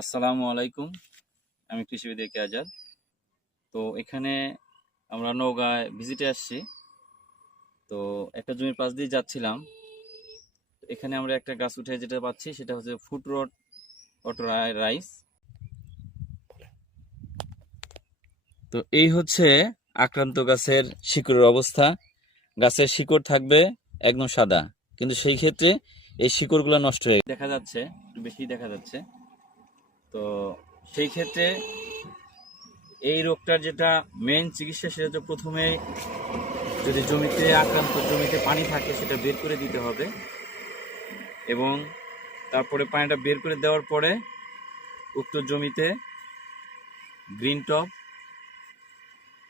আসসালামু আলাইকুম। আমি কৃষিবিদ একে আজাদ। তো এখানে আমরা নওগাঁয় ভিজিটে আসছি। তো একটা জমির পাশ দিয়ে যাচ্ছিলাম। এখানে আমরা একটা গাছ উঠে যেটা পাচ্ছি সেটা হচ্ছে ফুট রট অটো রাইস। তো এই হচ্ছে আক্রান্ত গাছের শিকড়ের অবস্থা। গাছের শিকড় থাকবে একদম সাদা, কিন্তু সেই ক্ষেত্রে এই শিকড়গুলো নষ্ট হয়ে দেখা যাচ্ছে, একটু বেশি দেখা যাচ্ছে। তো সেই ক্ষেত্রে এই রোগটার যেটা মেইন চিকিৎসা সেটা হচ্ছে প্রথমে যদি জমিতে আক্রান্ত জমিতে পানি থাকে সেটা বের করে দিতে হবে, এবং তারপরে পানিটা বের করে দেওয়ার পরে উক্ত জমিতে গ্রিন টপ,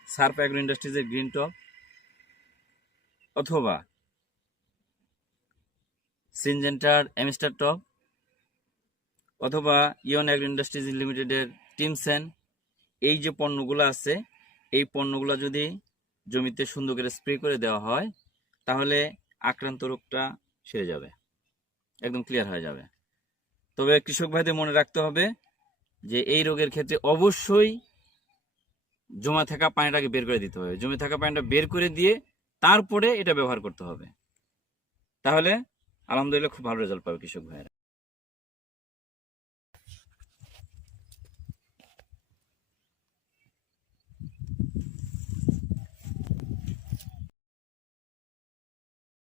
সার্ফ অ্যাগ্রো ইন্ডাস্ট্রিজের গ্রিন টপ অথবা সিনজেন্টার অ্যামিস্টার টপ অথবা ইয়ন অ্যাগ্রো ইন্ডাস্ট্রিজ লিমিটেডের টিমসেন, এই যে পণ্যগুলো আছে এই পণ্যগুলো যদি জমিতে সুন্দর করে স্প্রে করে দেওয়া হয় তাহলে আক্রান্ত রোগটা সেরে যাবে, একদম ক্লিয়ার হয়ে যাবে। তবে কৃষক ভাইদের মনে রাখতে হবে যে এই রোগের ক্ষেত্রে অবশ্যই জমা থাকা পানিটাকে বের করে দিতে হবে। জমে থাকা পানিটা বের করে দিয়ে তারপরে এটা ব্যবহার করতে হবে, তাহলে আলহামদুলিল্লাহ খুব ভালো রেজাল্ট পাবে কৃষক ভাইয়েরা।